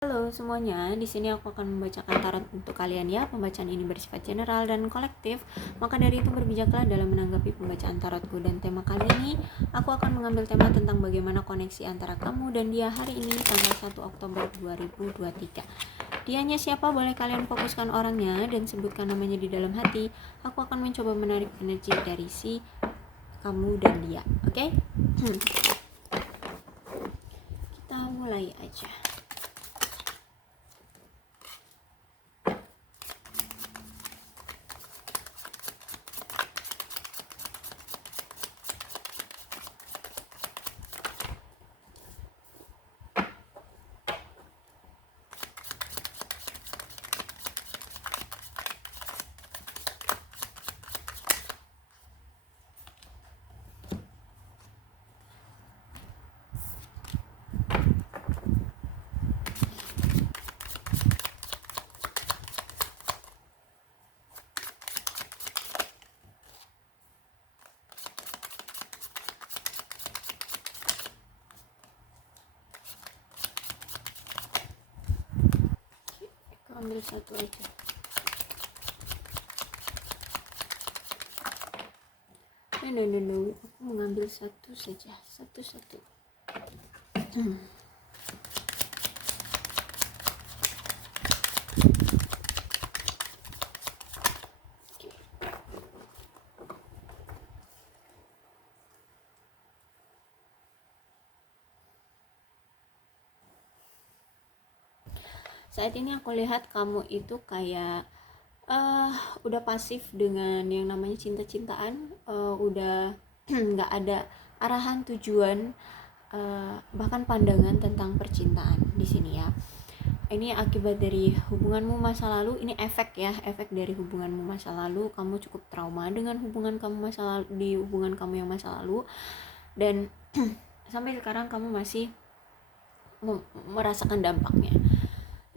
Halo semuanya, di sini aku akan membacakan tarot untuk kalian ya. Pembacaan ini bersifat general dan kolektif, maka dari itu berbijaklah dalam menanggapi pembacaan tarotku. Dan tema kali ini, aku akan mengambil tema tentang bagaimana koneksi antara kamu dan dia hari ini tanggal 1 Oktober 2023. Dianya siapa? Boleh kalian fokuskan orangnya dan sebutkan namanya di dalam hati. Aku akan mencoba menarik energi dari si kamu dan dia. Oke? Kita mulai aja. Aku ambil satu aja. No. Aku mengambil satu saja. Satu. Saat ini aku lihat kamu itu kayak udah pasif dengan yang namanya cinta-cintaan, udah nggak ada arahan tujuan, bahkan pandangan tentang percintaan di sini ya. Ini akibat dari hubunganmu masa lalu. Ini efek dari hubunganmu masa lalu. Kamu cukup trauma dengan hubungan kamu masa lalu, di hubungan kamu yang masa lalu, dan sampai sekarang kamu masih merasakan dampaknya.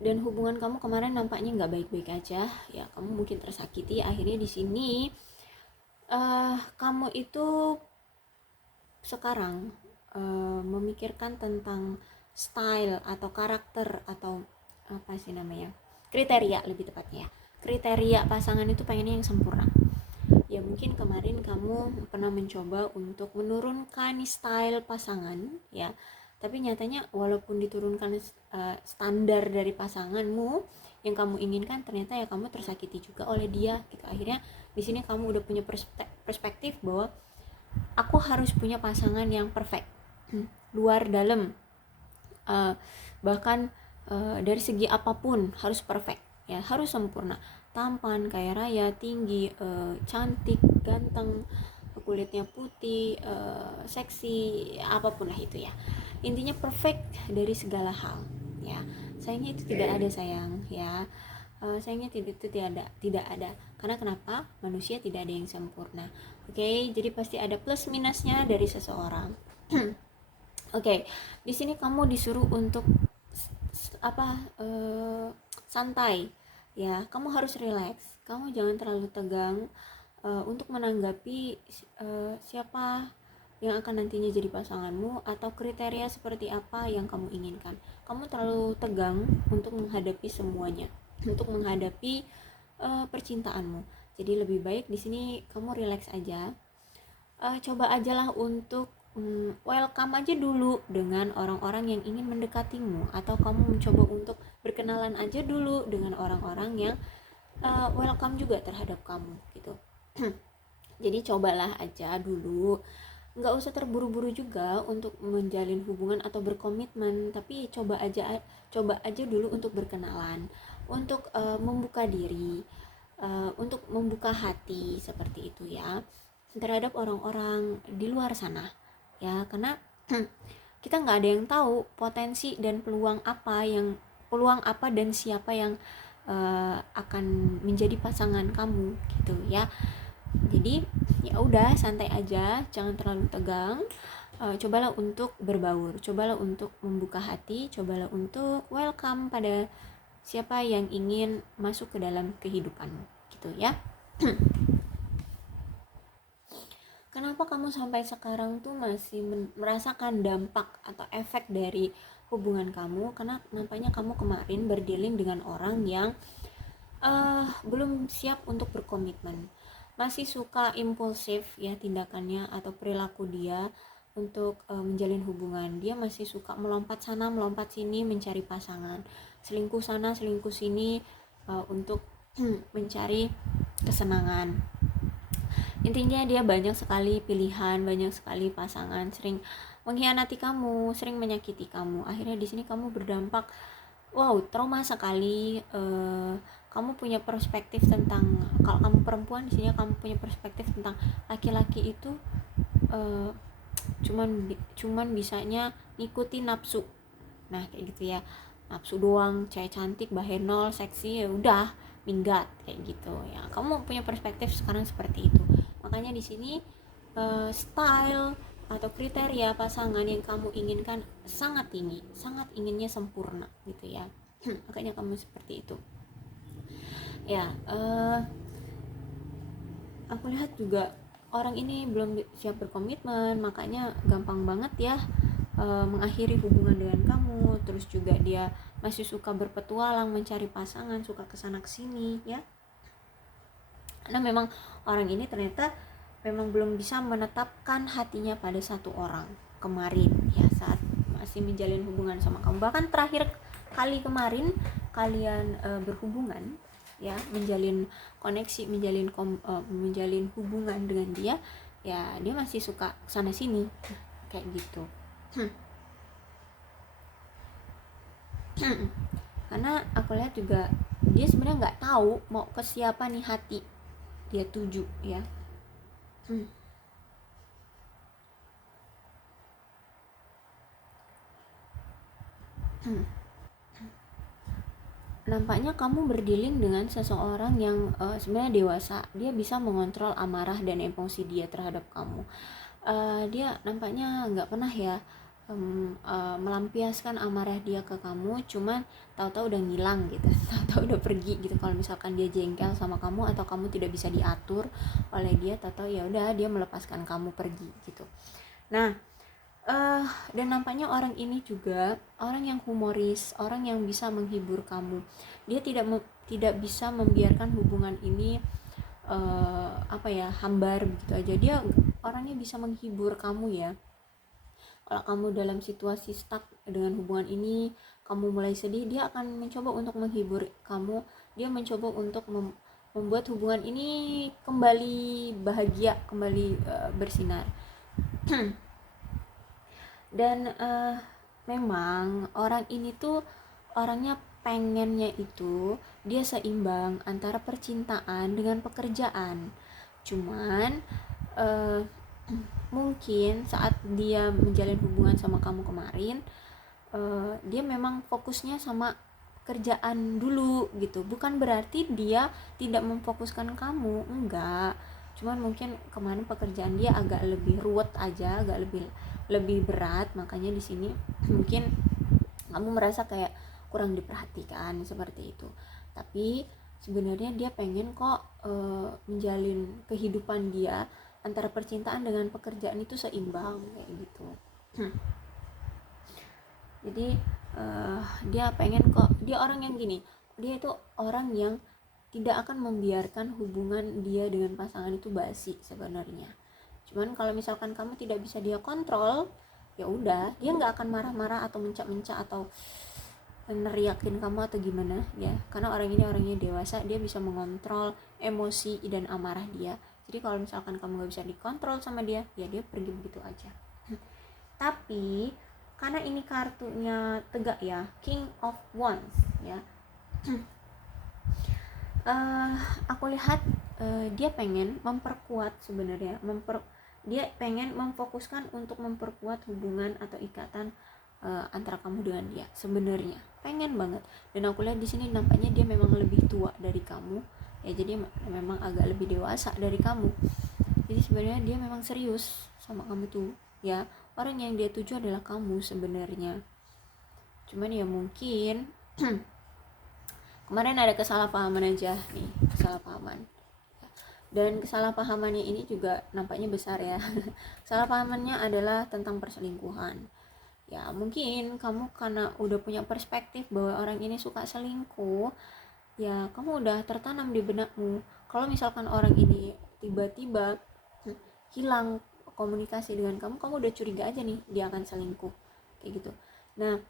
Dan hubungan kamu kemarin nampaknya nggak baik-baik aja ya. Kamu mungkin tersakiti. Akhirnya di sini kamu itu sekarang memikirkan tentang style atau karakter atau apa sih namanya, kriteria lebih tepatnya ya. Kriteria pasangan itu pengennya yang sempurna ya. Mungkin kemarin kamu pernah mencoba untuk menurunkan style pasangan ya, tapi nyatanya walaupun diturunkan standar dari pasanganmu yang kamu inginkan, ternyata ya kamu tersakiti juga oleh dia gitu. Akhirnya di sini kamu udah punya perspektif bahwa aku harus punya pasangan yang perfect, luar dalam, bahkan dari segi apapun harus perfect ya, harus sempurna. Tampan, kaya raya, tinggi, cantik, ganteng, kulitnya putih, seksi, apapun lah itu ya. Intinya perfect dari segala hal ya. Sayangnya itu tidak ada sayang ya. Sayangnya itu tidak ada. Karena kenapa? Manusia tidak ada yang sempurna. Oke, jadi pasti ada plus minusnya dari seseorang. Oke, di sini kamu disuruh untuk santai ya. Kamu harus relax. Kamu jangan terlalu tegang untuk menanggapi siapa yang akan nantinya jadi pasanganmu atau kriteria seperti apa yang kamu inginkan. Kamu terlalu tegang untuk menghadapi semuanya, untuk menghadapi percintaanmu. Jadi lebih baik di sini kamu relax aja. Coba ajalah untuk welcome aja dulu dengan orang-orang yang ingin mendekatimu, atau kamu mencoba untuk berkenalan aja dulu dengan orang-orang yang welcome juga terhadap kamu gitu. Jadi cobalah aja dulu, nggak usah terburu-buru juga untuk menjalin hubungan atau berkomitmen, tapi coba aja dulu untuk berkenalan, untuk membuka diri, untuk membuka hati seperti itu ya, terhadap orang-orang di luar sana ya. Karena kita nggak ada yang tahu potensi dan peluang apa dan siapa yang akan menjadi pasangan kamu gitu ya. Jadi ya udah, santai aja, jangan terlalu tegang. Cobalah untuk berbaur, cobalah untuk membuka hati, cobalah untuk welcome pada siapa yang ingin masuk ke dalam kehidupanmu gitu ya. Kenapa kamu sampai sekarang tuh masih merasakan dampak atau efek dari hubungan kamu, karena nampaknya kamu kemarin berdealing dengan orang yang belum siap untuk berkomitmen, masih suka impulsif ya tindakannya atau perilaku dia untuk menjalin hubungan. Dia masih suka melompat sana melompat sini mencari pasangan, selingkuh sana selingkuh sini untuk mencari kesenangan. Intinya dia banyak sekali pilihan, banyak sekali pasangan, sering mengkhianati kamu, sering menyakiti kamu. Akhirnya di sini kamu berdampak, wow, trauma sekali. Kamu punya perspektif tentang, kalau kamu perempuan di sini kamu punya perspektif tentang laki-laki itu cuman bisanya ngikutin nafsu. Nah kayak gitu ya, nafsu doang, cewek cantik, bahenol, seksi, ya udah minggat kayak gitu ya. Kamu punya perspektif sekarang seperti itu. Makanya di sini style atau kriteria pasangan yang kamu inginkan sangat tinggi, sangat inginnya sempurna gitu ya. Makanya kamu seperti itu ya. Aku lihat juga orang ini belum siap berkomitmen, makanya gampang banget ya mengakhiri hubungan dengan kamu. Terus juga dia masih suka berpetualang mencari pasangan, suka kesana kesini ya. Karena memang orang ini ternyata memang belum bisa menetapkan hatinya pada satu orang kemarin ya, saat masih menjalin hubungan sama kamu. Bahkan terakhir kali kemarin kalian berhubungan ya, menjalin koneksi, menjalin hubungan dengan dia ya, dia masih suka sana sini kayak gitu. Karena aku lihat juga dia sebenarnya nggak tahu mau ke siapa nih hati dia tuju ya. Nampaknya kamu berdealing dengan seseorang yang sebenarnya dewasa. Dia bisa mengontrol amarah dan emosi dia terhadap kamu. Dia nampaknya nggak pernah ya melampiaskan amarah dia ke kamu, cuman tahu-tahu udah ngilang gitu, tahu-tahu udah pergi gitu. Kalau misalkan dia jengkel sama kamu atau kamu tidak bisa diatur oleh dia, tahu-tahu ya udah dia melepaskan kamu pergi gitu. Nah dan nampaknya orang ini juga orang yang humoris, orang yang bisa menghibur kamu. Dia tidak bisa membiarkan hubungan ini hambar begitu aja. Dia orangnya bisa menghibur kamu ya. Kalau kamu dalam situasi stuck dengan hubungan ini, kamu mulai sedih, dia akan mencoba untuk menghibur kamu. Dia mencoba untuk membuat hubungan ini kembali bahagia, kembali bersinar. Dan memang orang ini tuh orangnya pengennya itu dia seimbang antara percintaan dengan pekerjaan. Cuman mungkin saat dia menjalin hubungan sama kamu kemarin, dia memang fokusnya sama kerjaan dulu gitu. Bukan berarti dia tidak memfokuskan kamu, enggak. Cuman mungkin kemarin pekerjaan dia agak lebih ruwet aja, agak lebih berat, makanya di sini mungkin kamu merasa kayak kurang diperhatikan seperti itu. Tapi sebenarnya dia pengen kok menjalin kehidupan dia antara percintaan dengan pekerjaan itu seimbang kayak gitu. Jadi dia pengen kok, dia orang yang gini, dia itu orang yang tidak akan membiarkan hubungan dia dengan pasangan itu basi sebenarnya. Cuman kalau misalkan kamu tidak bisa dia kontrol, ya udah, dia nggak akan marah-marah atau mencak-mencak atau neriakin kamu atau gimana ya. Karena orang ini orangnya dewasa, dia bisa mengontrol emosi dan amarah dia. Jadi kalau misalkan kamu nggak bisa dikontrol sama dia, ya dia pergi begitu aja. Tapi karena ini kartunya tegak ya, King of Wands ya. Aku lihat dia pengen memperkuat sebenarnya, dia pengen memfokuskan untuk memperkuat hubungan atau ikatan antara kamu dengan dia. Sebenarnya pengen banget. Dan aku lihat di sini nampaknya dia memang lebih tua dari kamu ya, jadi memang agak lebih dewasa dari kamu. Jadi sebenarnya dia memang serius sama kamu tuh ya. Orang yang dia tuju adalah kamu sebenarnya. Cuman ya mungkin kemarin ada kesalahpahaman aja nih, kesalahpahaman. Dan kesalahpahamannya ini juga nampaknya besar ya. Kesalahpahamannya adalah tentang perselingkuhan Ya mungkin kamu karena udah punya perspektif bahwa orang ini suka selingkuh, ya kamu udah tertanam di benakmu kalau misalkan orang ini tiba-tiba hilang komunikasi dengan kamu udah curiga aja nih dia akan selingkuh kayak gitu. Nah,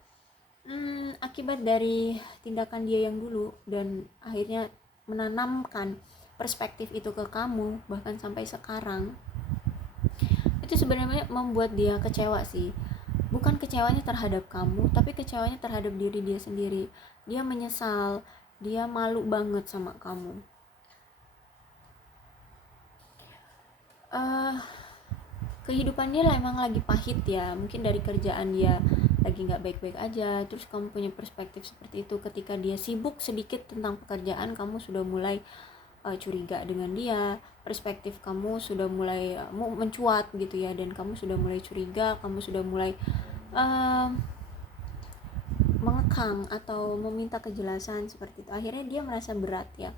akibat dari tindakan dia yang dulu dan akhirnya menanamkan perspektif itu ke kamu bahkan sampai sekarang, itu sebenarnya membuat dia kecewa sih. Bukan kecewanya terhadap kamu, tapi kecewanya terhadap diri dia sendiri. Dia menyesal, dia malu banget sama kamu. Kehidupan dia lah emang lagi pahit ya, mungkin dari kerjaan dia lagi nggak baik-baik aja, terus kamu punya perspektif seperti itu. Ketika dia sibuk sedikit tentang pekerjaan, kamu sudah mulai curiga dengan dia, perspektif kamu sudah mulai mencuat gitu ya, dan kamu sudah mulai curiga, kamu sudah mulai mengekang atau meminta kejelasan seperti itu. Akhirnya dia merasa berat ya,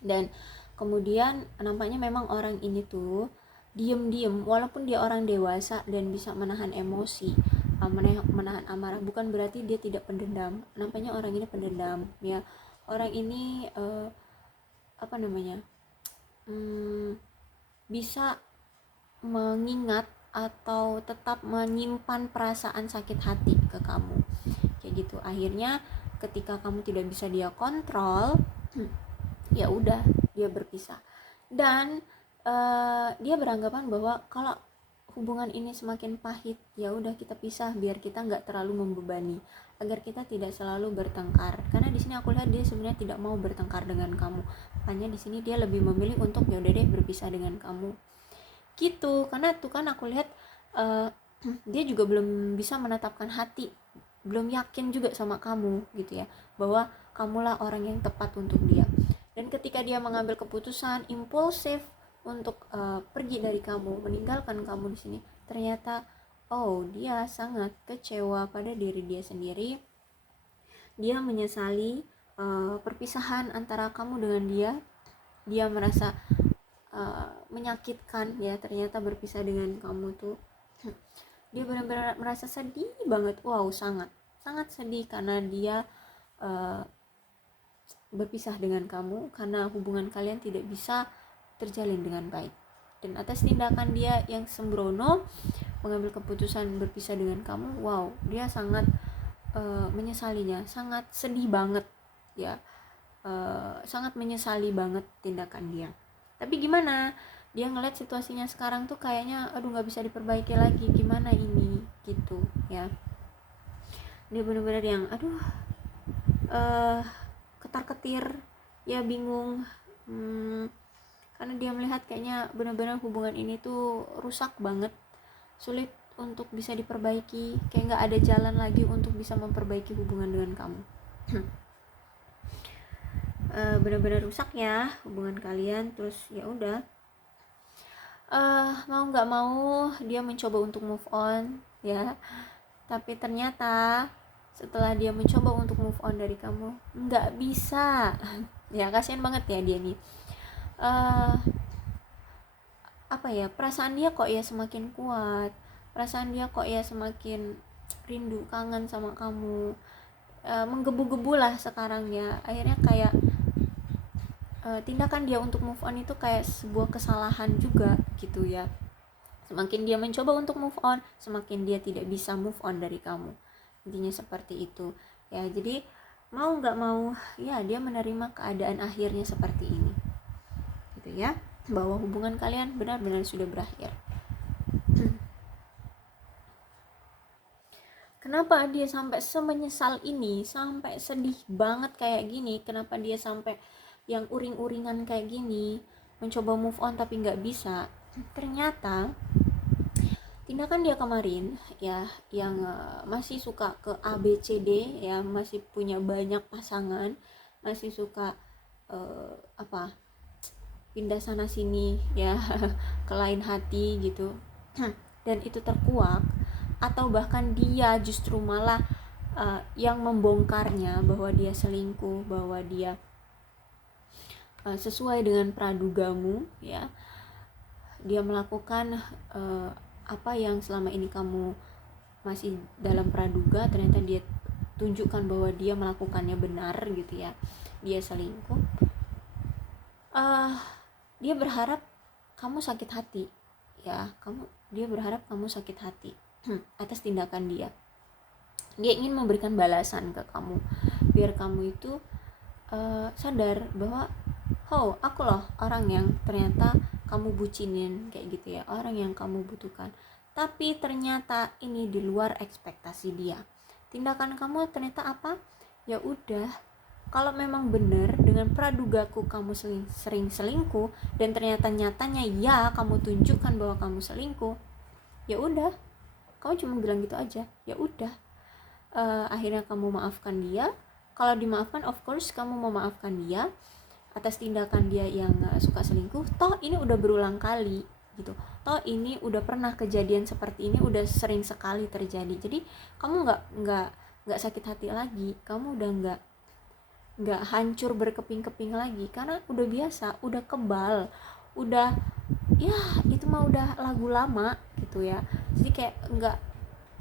dan kemudian nampaknya memang orang ini tuh diem-diem, walaupun dia orang dewasa dan bisa menahan emosi, menahan amarah, bukan berarti dia tidak pendendam. Nampaknya orang ini pendendam ya. Orang ini bisa mengingat atau tetap menyimpan perasaan sakit hati ke kamu kayak gitu. Akhirnya ketika kamu tidak bisa dia kontrol, ya udah dia berpisah. Dan dia beranggapan bahwa kalau hubungan ini semakin pahit, ya udah kita pisah biar kita nggak terlalu membebani, agar kita tidak selalu bertengkar. Karena di sini aku lihat dia sebenarnya tidak mau bertengkar dengan kamu. Makanya di sini dia lebih memilih untuk ya udah deh berpisah dengan kamu. Gitu. Karena tuh kan aku lihat dia juga belum bisa menetapkan hati, belum yakin juga sama kamu gitu ya, bahwa kamulah orang yang tepat untuk dia. Dan ketika dia mengambil keputusan impulsif untuk pergi dari kamu, meninggalkan kamu di sini, ternyata dia sangat kecewa pada diri dia sendiri. Dia menyesali perpisahan antara kamu dengan dia. Dia merasa menyakitkan ya, ternyata berpisah dengan kamu tuh. Dia benar-benar merasa sedih banget. Wow, sangat sedih karena dia berpisah dengan kamu, karena hubungan kalian tidak bisa terjalin dengan baik. Dan atas tindakan dia yang sembrono mengambil keputusan berpisah dengan kamu, wow, dia sangat menyesalinya, sangat sedih banget ya, sangat menyesali banget tindakan dia. Tapi gimana, dia ngeliat situasinya sekarang tuh kayaknya aduh nggak bisa diperbaiki lagi, gimana ini gitu ya. Dia benar-benar yang aduh ketar-ketir ya, bingung, karena dia melihat kayaknya benar-benar hubungan ini tuh rusak banget, sulit untuk bisa diperbaiki, kayak nggak ada jalan lagi untuk bisa memperbaiki hubungan dengan kamu. Benar-benar rusak ya hubungan kalian. Terus ya udah, mau nggak mau dia mencoba untuk move on ya, tapi ternyata setelah dia mencoba untuk move on dari kamu, nggak bisa ya. Kasihan banget ya dia nih. Perasaan dia kok ya semakin kuat, perasaan dia kok ya semakin rindu, kangen sama kamu, menggebu-gebu lah sekarang ya. Akhirnya kayak tindakan dia untuk move on itu kayak sebuah kesalahan juga gitu ya. Semakin dia mencoba untuk move on, semakin dia tidak bisa move on dari kamu. Intinya seperti itu ya. Jadi mau nggak mau ya dia menerima keadaan akhirnya seperti ini gitu ya, bahwa hubungan kalian benar-benar sudah berakhir. Kenapa dia sampai semenyesal ini, sampai sedih banget kayak gini? Kenapa dia sampai yang uring-uringan kayak gini, mencoba move on tapi nggak bisa? Ternyata tindakan dia kemarin ya, yang masih suka ke ABCD ya, masih punya banyak pasangan, masih suka pindah sana sini ya ke lain hati gitu, dan itu terkuak, atau bahkan dia justru malah yang membongkarnya bahwa dia selingkuh, bahwa dia sesuai dengan pradugamu ya, dia melakukan apa yang selama ini kamu masih dalam praduga, ternyata dia tunjukkan bahwa dia melakukannya benar gitu ya, dia selingkuh, dia berharap kamu sakit hati ya, dia berharap kamu sakit hati atas tindakan dia. Dia ingin memberikan balasan ke kamu biar kamu itu sadar bahwa aku loh orang yang ternyata kamu bucinin kayak gitu ya, orang yang kamu butuhkan, tapi ternyata ini di luar ekspektasi dia. Tindakan kamu ternyata apa? Ya udah, kalau memang benar dengan pradugaku kamu sering selingkuh dan ternyata nyatanya ya kamu tunjukkan bahwa kamu selingkuh, ya udah, kamu cuma bilang gitu aja, ya udah. Akhirnya kamu maafkan dia. Kalau dimaafkan, of course kamu memaafkan dia atas tindakan dia yang suka selingkuh. Toh ini udah berulang kali gitu, toh ini udah pernah kejadian seperti ini, udah sering sekali terjadi. Jadi kamu nggak sakit hati lagi, kamu udah nggak hancur berkeping-keping lagi, karena udah biasa, udah kebal, udah ya itu mah udah lagu lama gitu ya. Jadi kayak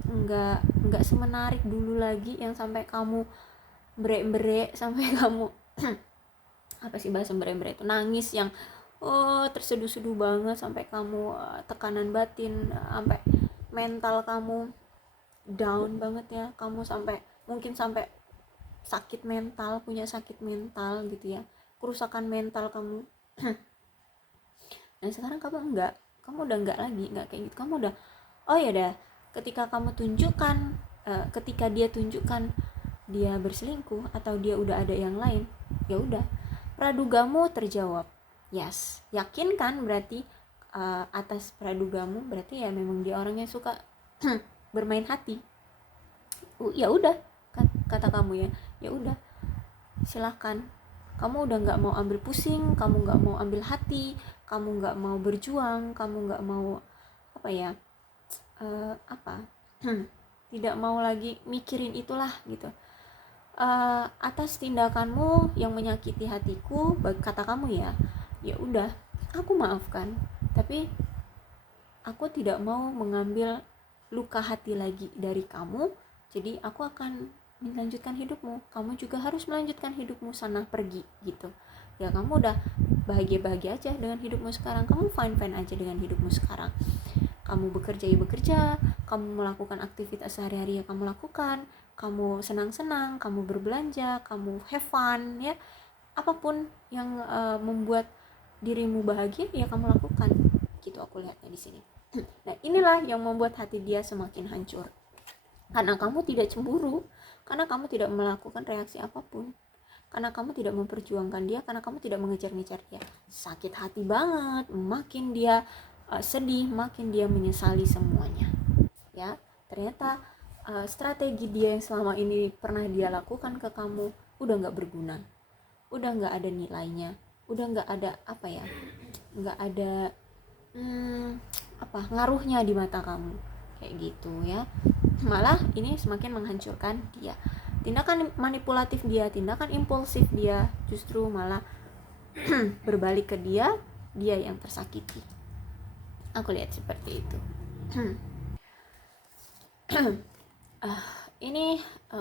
nggak semenarik dulu lagi yang sampai kamu brek-brek, sampai kamu apa sih bahasa brek-brek itu, nangis yang terseduh-seduh banget, sampai kamu tekanan batin, sampai mental kamu down banget ya, kamu mungkin sampai sakit mental, punya sakit mental gitu ya, kerusakan mental kamu. Dan sekarang kamu udah enggak lagi, enggak kayak gitu. Kamu udah, oh ya dah, ketika dia tunjukkan dia berselingkuh atau dia udah ada yang lain, ya udah, pradugamu terjawab. Yes, yakin kan berarti atas pradugamu, berarti ya memang dia orangnya suka bermain hati. Ya udah, kata kamu ya udah, silahkan. Kamu udah nggak mau ambil pusing, kamu nggak mau ambil hati, kamu nggak mau berjuang, kamu nggak mau tidak mau lagi mikirin itulah gitu. Atas tindakanmu yang menyakiti hatiku, kata kamu ya udah, aku maafkan, tapi aku tidak mau mengambil luka hati lagi dari kamu. Jadi aku akan melanjutkan hidupmu, kamu juga harus melanjutkan hidupmu sana, pergi gitu ya. Kamu udah bahagia aja dengan hidupmu sekarang, kamu fine aja dengan hidupmu sekarang. Kamu bekerja, kamu melakukan aktivitas sehari-hari yang kamu lakukan, kamu senang-senang, kamu berbelanja, kamu have fun ya, apapun yang membuat dirimu bahagia ya kamu lakukan gitu, aku lihatnya di sini. Nah inilah yang membuat hati dia semakin hancur, karena kamu tidak cemburu, karena kamu tidak melakukan reaksi apapun, karena kamu tidak memperjuangkan dia, karena kamu tidak mengejar-ngejar dia. Sakit hati banget, makin dia sedih, makin dia menyesali semuanya ya. Ternyata strategi dia yang selama ini pernah dia lakukan ke kamu udah nggak berguna, udah nggak ada nilainya, udah nggak ada nggak ada ngaruhnya di mata kamu kayak gitu ya. Malah ini semakin menghancurkan dia. Tindakan manipulatif dia, tindakan impulsif dia, justru malah berbalik ke dia yang tersakiti. Aku lihat seperti itu. Ini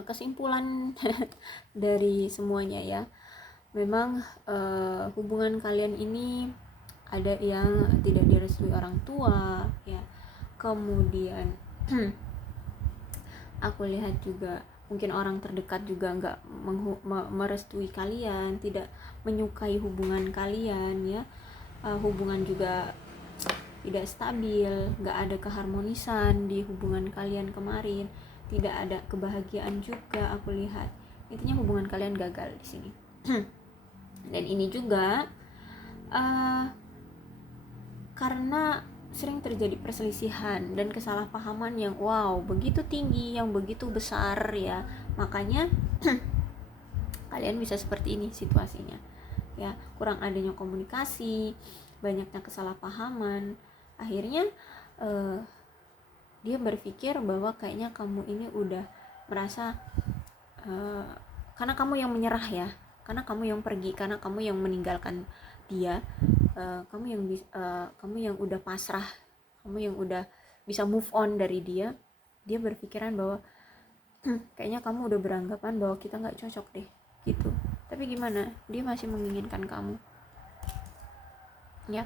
kesimpulan dari semuanya ya. Memang hubungan kalian ini ada yang tidak direstui orang tua ya. Kemudian aku lihat juga mungkin orang terdekat juga nggak merestui kalian, tidak menyukai hubungan kalian ya. Hubungan juga tidak stabil, nggak ada keharmonisan di hubungan kalian kemarin, tidak ada kebahagiaan juga. Aku lihat intinya hubungan kalian gagal di sini. Dan ini juga karena sering terjadi perselisihan dan kesalahpahaman yang begitu tinggi, yang begitu besar ya. Makanya kalian bisa seperti ini situasinya ya, kurang adanya komunikasi, banyaknya kesalahpahaman. Akhirnya dia berpikir bahwa kayaknya kamu ini udah merasa karena kamu yang menyerah ya, karena kamu yang pergi, karena kamu yang meninggalkan dia, kamu yang udah pasrah, kamu yang udah bisa move on dari dia. Dia berpikiran bahwa kayaknya kamu udah beranggapan bahwa kita nggak cocok deh gitu. Tapi gimana, dia masih menginginkan kamu ya,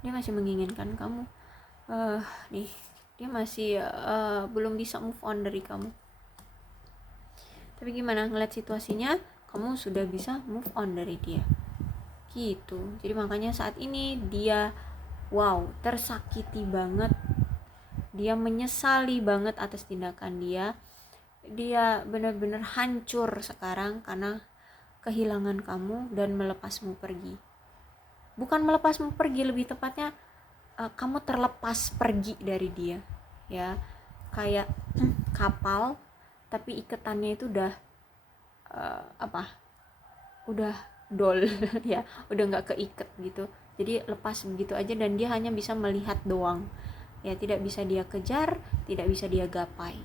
dia masih menginginkan kamu. Nih dia masih belum bisa move on dari kamu. Tapi gimana, ngeliat situasinya kamu sudah bisa move on dari dia gitu. Jadi makanya saat ini dia tersakiti banget, dia menyesali banget atas tindakan dia benar-benar hancur sekarang karena kehilangan kamu dan melepasmu pergi. Bukan melepasmu pergi, lebih tepatnya kamu terlepas pergi dari dia ya, kayak kapal tapi ikatannya itu udah udah dol ya, udah nggak keikat gitu. Jadi lepas begitu aja dan dia hanya bisa melihat doang ya, tidak bisa dia kejar, tidak bisa dia gapai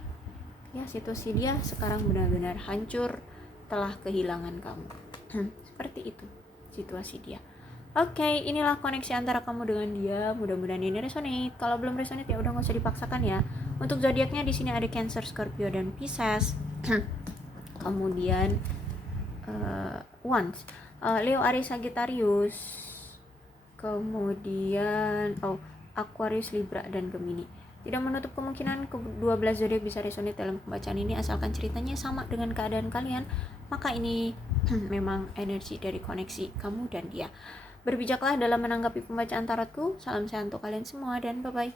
ya. Situasi dia sekarang benar-benar hancur telah kehilangan kamu. Seperti itu situasi dia. Oke, inilah koneksi antara kamu dengan dia. Mudah-mudahan ini resonate. Kalau belum resonate ya udah nggak usah dipaksakan ya. Untuk zodiaknya di sini ada Cancer, Scorpio, dan Pisces. Kemudian Wands, Leo, Aries, Sagittarius. Kemudian Aquarius, Libra, dan Gemini. Tidak menutup kemungkinan ke-12 zodiak bisa resonate dalam pembacaan ini, asalkan ceritanya sama dengan keadaan kalian. Maka ini memang energi dari koneksi kamu dan dia. Berbijaklah dalam menanggapi pembacaan tarotku. Salam sehat untuk kalian semua dan bye-bye.